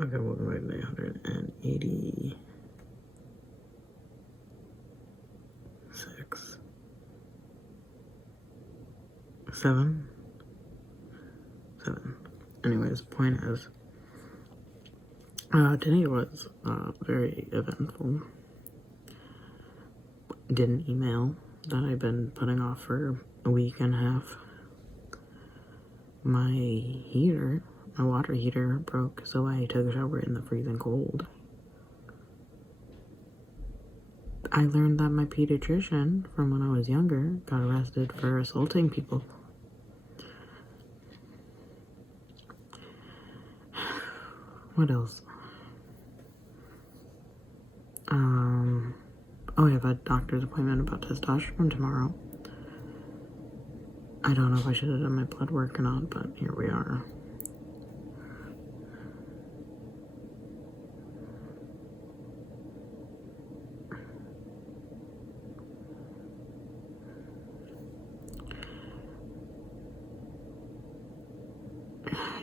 Okay, welcome back to 186. 7? Anyways, point is, today was very eventful. Did an email that I've been putting off for a week and a half. My water heater broke, so I took a shower in the freezing cold. I learned that my pediatrician from when I was younger got arrested for assaulting people. What else? Oh, I have a doctor's appointment about testosterone tomorrow. I don't know if I should have done my blood work or not, but here we are.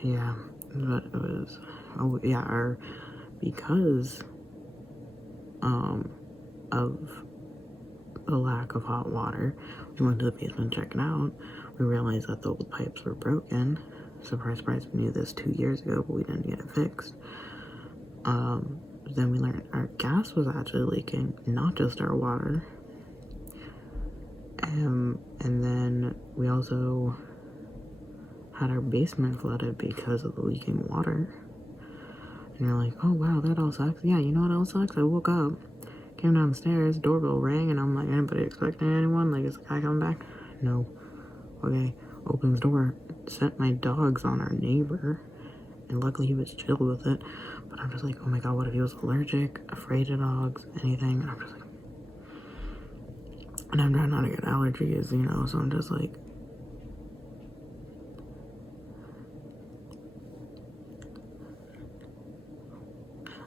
Yeah, but it was, because of the lack of hot water, we went to the basement to check it out. We realized that the old pipes were broken. Surprise, surprise, we knew this 2 years ago, but we didn't get it fixed. Then we learned our gas was actually leaking, not just our water. And then we also had our basement flooded because of the leaking water. And you're like, oh wow, that all sucks. Yeah, you know what else sucks? I woke up, came downstairs, doorbell rang, and I'm like, anybody expecting anyone? Like, is the guy coming back? No. Okay, opens door, sent my dogs on our neighbor, and luckily he was chill with it. But I'm just like, oh my god, what if he was allergic, afraid of dogs, anything? And I'm just like, and I'm trying not to get allergies, you know, so I'm just like,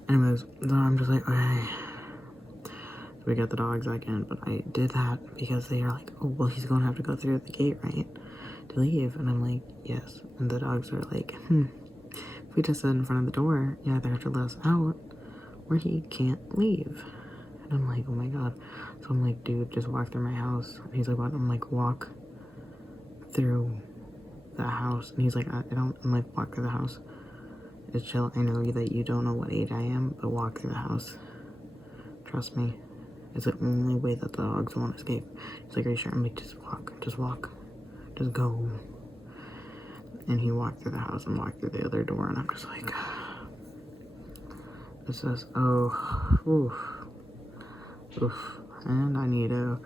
anyways, so I'm just like, okay. So we got the dogs back in, but I did that because they are like, oh, well, he's going to have to go through the gate, right, to leave. And I'm like, yes. And the dogs are like, if we just sit in front of the door, you either have to let us out or he can't leave. And I'm like, oh my god. So I'm like, dude, just walk through my house. And he's like, what? I'm like, walk through the house. And he's like, I don't. I'm like, walk through the house. It's chill. I know that you don't know what age I am, but walk through the house. Trust me. It's the only way that the dogs won't escape. He's like, are you sure? I'm like, just walk. Just go. And he walked through the house and walked through the other door, and I'm just like, it says, oh, oof. And I need to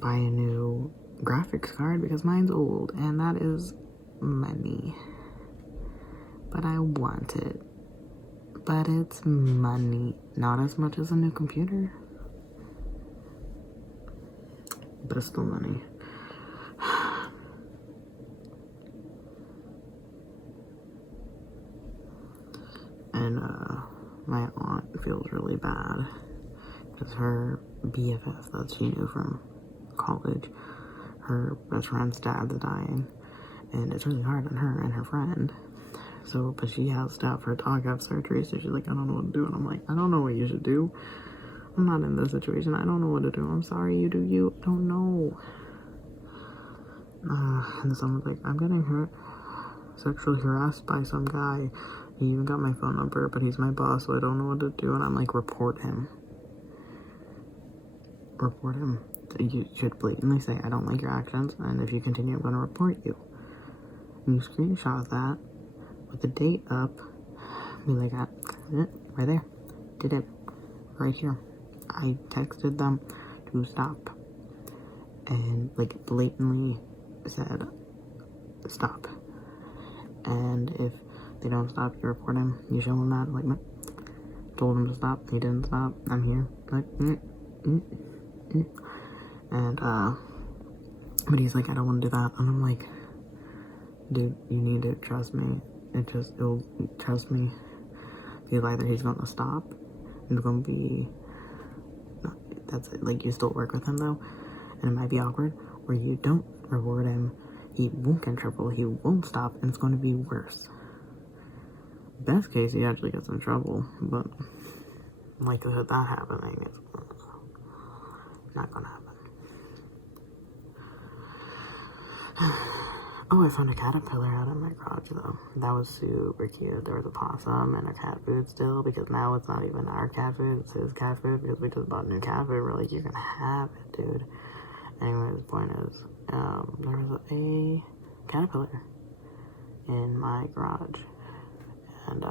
buy a new graphics card because mine's old, and that is money. But I want it. But it's money. Not as much as a new computer. But it's still money. And my aunt feels really bad because her BFF that she knew from college, her best friend's dad's dying, and it's really hard on her and her friend. So, but she has to have her dog have surgery, so she's like, I don't know what to do. And I'm like, I don't know what you should do. I'm not in this situation. I don't know what to do. I'm sorry, you do you. I don't know. And someone's like, I'm getting hurt, sexually harassed by some guy. He even got my phone number, but he's my boss, so I don't know what to do. And I'm like, report him. Report him. You should blatantly say, I don't like your actions, and if you continue, I'm going to report you. And you screenshot that with the date up, be like, right there, did it, right here. I texted them to stop, and like blatantly said, stop. And if they don't stop, you report him, you show him that, like, told him to stop, he didn't stop, I'm here, like, and, but he's like, I don't want to do that, and I'm like, dude, you need to trust me. It'll trust me. Because either he's gonna stop, and it's gonna be, that's it. Like, you still work with him though, and it might be awkward, or you don't reward him, he won't get in trouble, he won't stop, and it's gonna be worse. Best case, he actually gets in trouble, but likelihood that happening is not gonna happen. Oh, I found a caterpillar out in my garage though. That was super cute. There was a possum and a cat food still, because now it's not even our cat food, it's his cat food, because we just bought new cat food. We're like, you can have it, dude. Anyways, the point is, there was a caterpillar in my garage, and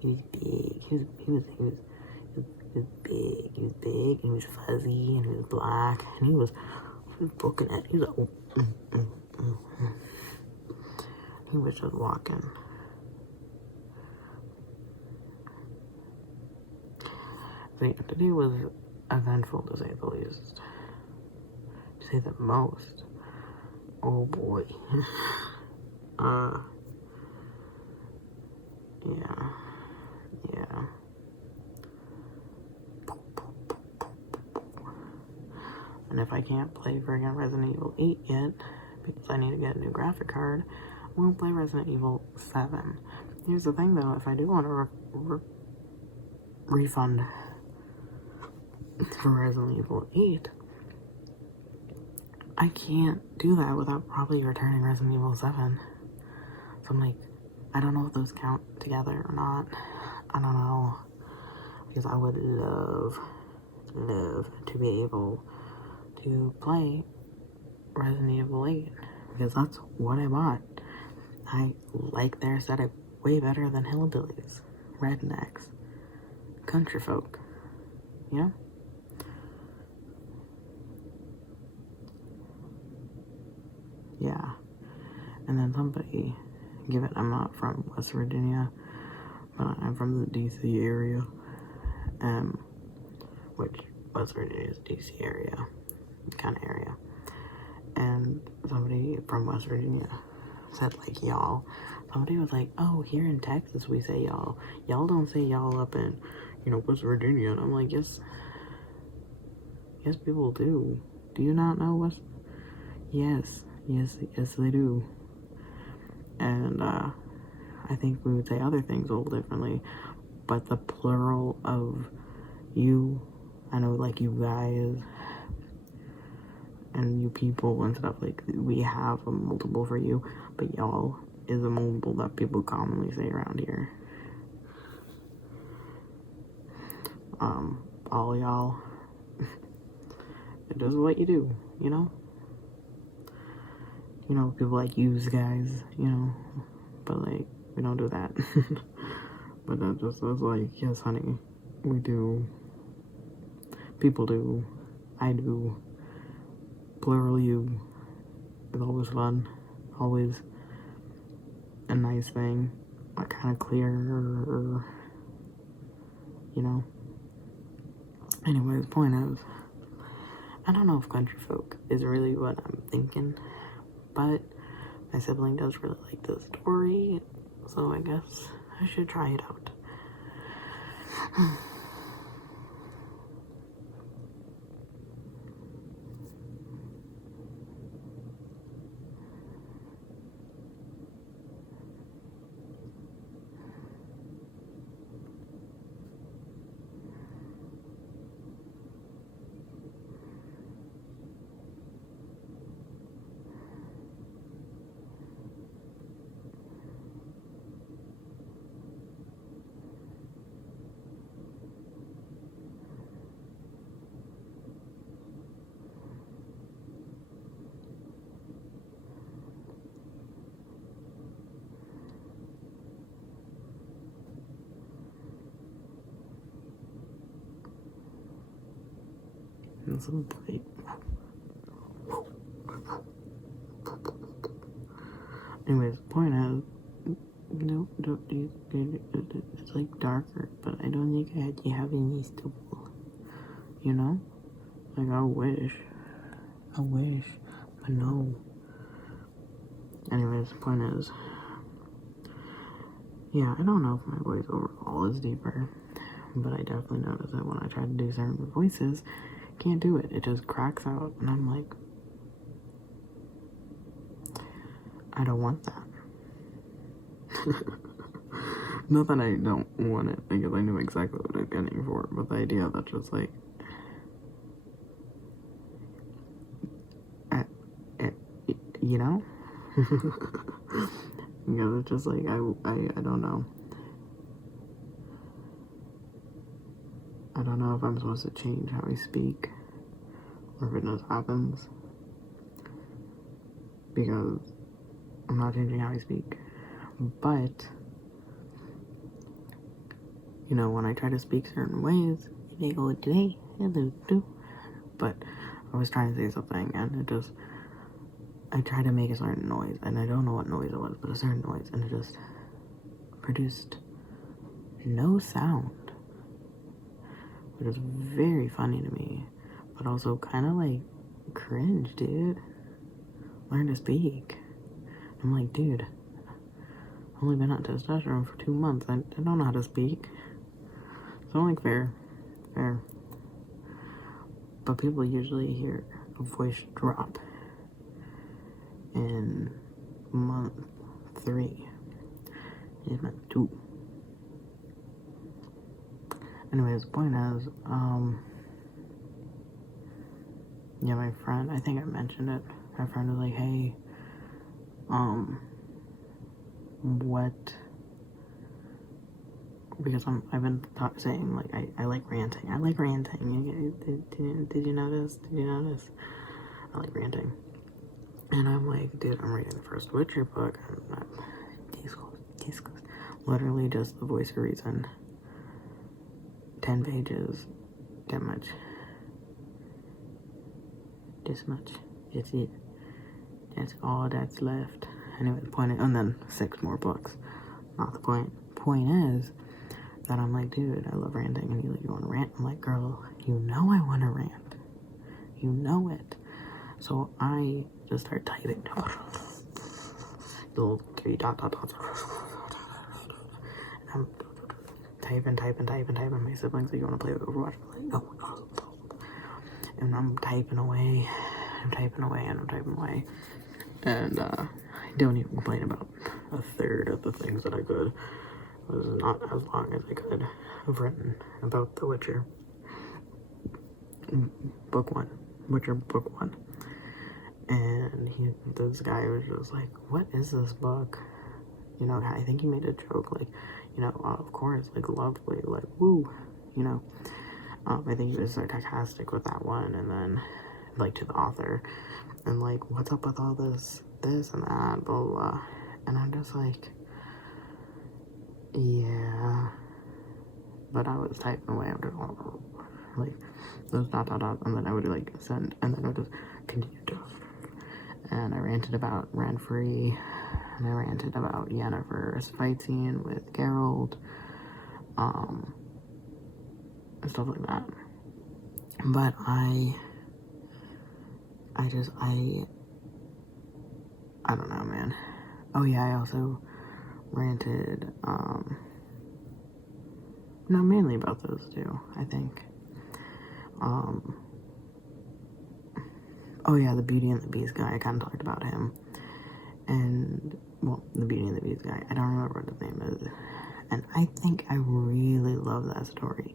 he was big. He was big. He was big, and he was fuzzy, and he was black, and he was booking it. He was like, He was just walking. Today was eventful, to say the least. To say the most. Oh boy. Yeah. And if I can't play friggin' Resident Evil 8 yet, because I need to get a new graphic card, I won't play Resident Evil 7. Here's the thing though, if I do want to refund for Resident Evil 8, I can't do that without probably returning Resident Evil 7. So I'm like, I don't know if those count together or not. I don't know. Because I would love to be able to play Resident Evil 8. Because that's what I bought. I like their aesthetic way better than hillbillies, rednecks, country folk. You know? Yeah. And then somebody, I'm not from West Virginia, but I'm from the DC area. Which West Virginia is DC area, kind of area. And somebody from West Virginia said, like, y'all. Somebody was like, oh, here in Texas we say y'all. Y'all don't say y'all up in, West Virginia. And I'm like, yes, people do. Do you not know West? Yes, they do. And I think we would say other things a little differently, but the plural of you, I know, like, you guys and you people and stuff, like, we have a multiple for you, but y'all is a multiple that people commonly say around here. All y'all, it does what you do, people like yous guys, but like, we don't do that. But that just was like, yes honey, we do, people do, I do, plural you is always fun, always a nice thing, like kind of clear, Anyways, point is, I don't know if country folk is really what I'm thinking, but my sibling does really like the story, so I guess I should try it out. Anyways, point out, it's like darker, but I don't think you have any stubble, like I wish, but no. Anyways, point is, yeah, I don't know if my voice overall is deeper, but I definitely notice that when I try to do certain voices, can't do it. It just cracks out, and I'm like, I don't want that. Not that I don't want it, because I knew exactly what I was getting for, but the idea that just like, uh, uh, you know? Because it's just like, I don't know. I don't know if I'm supposed to change how I speak, or if it just happens, because I'm not changing how I speak. But, you know, when I try to speak certain ways, they go today, but I was trying to say something, and it just, I tried to make a certain noise, and I don't know what noise it was, but a certain noise, and it just produced no sound, which is very funny to me, but also kind of like cringe, dude. Learn to speak. I'm like, dude, I've only been on testosterone for 2 months. I don't know how to speak. So I'm like, fair. But people usually hear a voice drop in month 3. It's month 2. Anyways, the point is, yeah, my friend, I think I mentioned it. My friend was like, hey, what, because I've been saying, like, I like ranting. I like ranting. Did you notice? I like ranting. And I'm like, dude, I'm reading the first Witcher book. I'm not, discourse. Literally just the voice of reason. 10 pages. That much. This much. That's it. That's all that's left. Anyway, the point is, and then 6 more books. Not the point. Point is that I'm like, dude, I love ranting. And he's like, you want to rant? I'm like, girl, you know I want to rant. You know it. So I just start typing. Little 3 dot. And I'm typing. My siblings like, you want to play with Overwatch? I'm like, no. And I'm typing away. And I don't even complain about a third of the things that I could. It was not as long as I could have written about The Witcher. Book 1. Witcher Book 1. And this guy was just like, what is this book? You know, I think he made a joke, like, you know, of course, like, lovely, like, woo, you know. I think he was sarcastic with that one, and then, like, to the author, and, like, what's up with all this and that, blah, blah. And I'm just like, yeah. But I was typing away, I'm just like, those dot, and then I would, like, send, and then I would just continue to. And I ranted about Rent-Free, and I ranted about Yennefer's fight scene with Geralt, and stuff like that. But I don't know, man. Oh yeah, I also ranted, no, mainly about those two, I think. Oh yeah, the Beauty and the Beast guy, I kind of talked about him. And, well, the Beauty and the Beast guy, I don't remember what his name is. And I think I really love that story.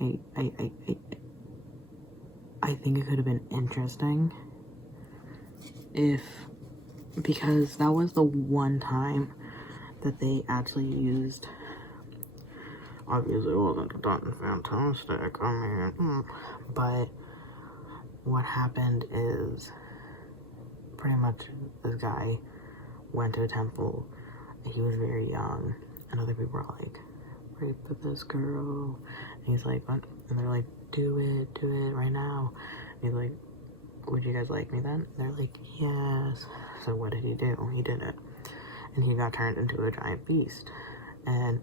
I think it could have been interesting because that was the one time that they actually used, obviously it wasn't done fantastic, I mean, but what happened is pretty much this guy went to a temple, he was very young, and other people were like, rape this girl, and he's like, what? And they're like, do it right now. And he's like, would you guys like me then? And they're like, yes. So what did he do? He did it. And he got turned into a giant beast. And,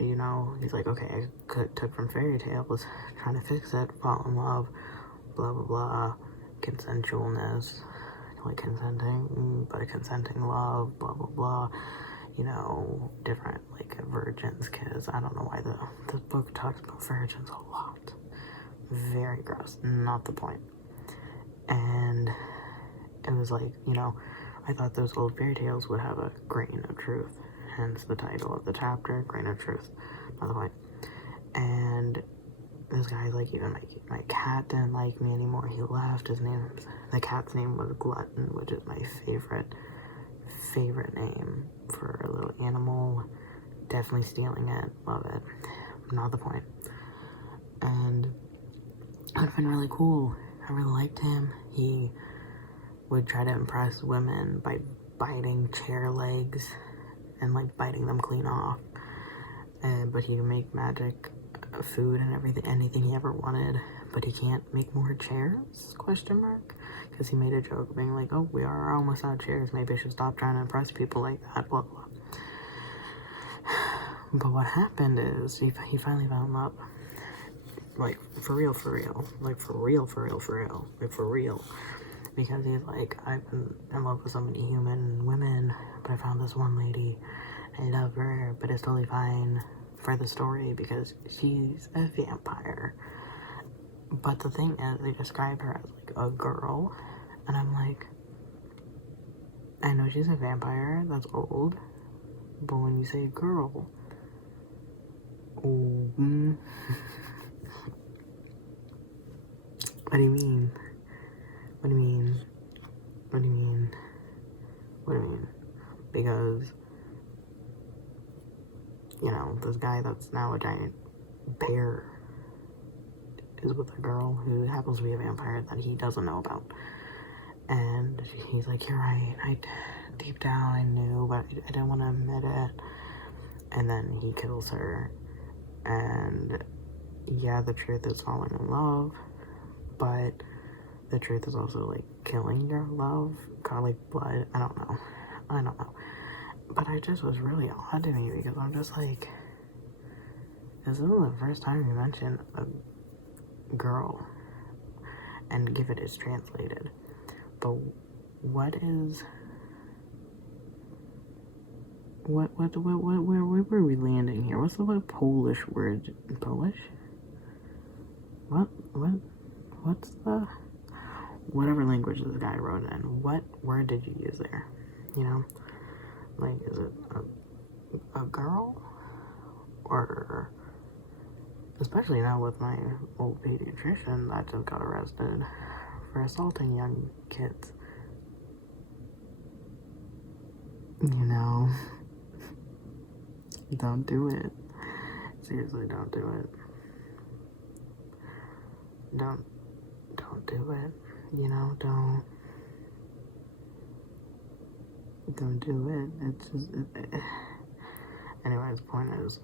you know, he's like, okay, I took from fairy tales, trying to fix it, fall in love, blah, blah, blah, consensualness, like consenting, but a consenting love, blah, blah, blah, you know, different, like, virgins, because I don't know why this book talks about virgins a lot. Very gross, not the point. And it was like, you know, I thought those old fairy tales would have a grain of truth, hence the title of the chapter, Grain of Truth, by the way. And this guy's like, even my cat didn't like me anymore. He left. The cat's name was Glutton, which is my favorite name for a little animal. Definitely stealing it. Love it. Not the point. And it would have been really cool. I really liked him. He would try to impress women by biting chair legs and like biting them clean off. But he'd make magic food and anything he ever wanted. But he can't make more chairs? Question mark. Because he made a joke being like, oh, we are almost out of chairs. Maybe I should stop trying to impress people like that. Blah, blah. But what happened is he finally found love. Like, for real. Like, for real. Like, for real. Because he's like, I've been in love with so many human women, but I found this one lady. I love her, but it's totally fine for the story because she's a vampire. But the thing is, they describe her as like a girl, and I'm like, I know she's a vampire, that's old, but when you say girl, oh, what do you mean? What do you mean? What do you mean? What do you mean? Because, you know, this guy that's now a giant bear is with a girl who happens to be a vampire that he doesn't know about. And he's like, you're right. Deep down I knew, but I didn't want to admit it. And then he kills her. And yeah, the truth is falling in love, but the truth is also like killing your love, kind of like blood. I don't know. But it just was really odd to me because I'm just like, this isn't the first time you mention a girl and give it is translated. But where were we landing here? What's the Polish word? Polish? What's the, whatever language this guy wrote in, what word did you use there? You know? Like, is it a girl? Or, especially now with my old pediatrician that just got arrested for assaulting young kids. You know? Don't do it. Seriously, don't do it. Don't do it. You know, don't do it. It's just, anyways, point is,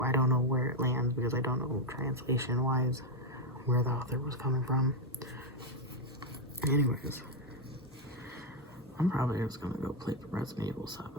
I don't know where it lands because I don't know translation-wise where the author was coming from. Anyways, I'm probably just gonna go play Resident Evil 7.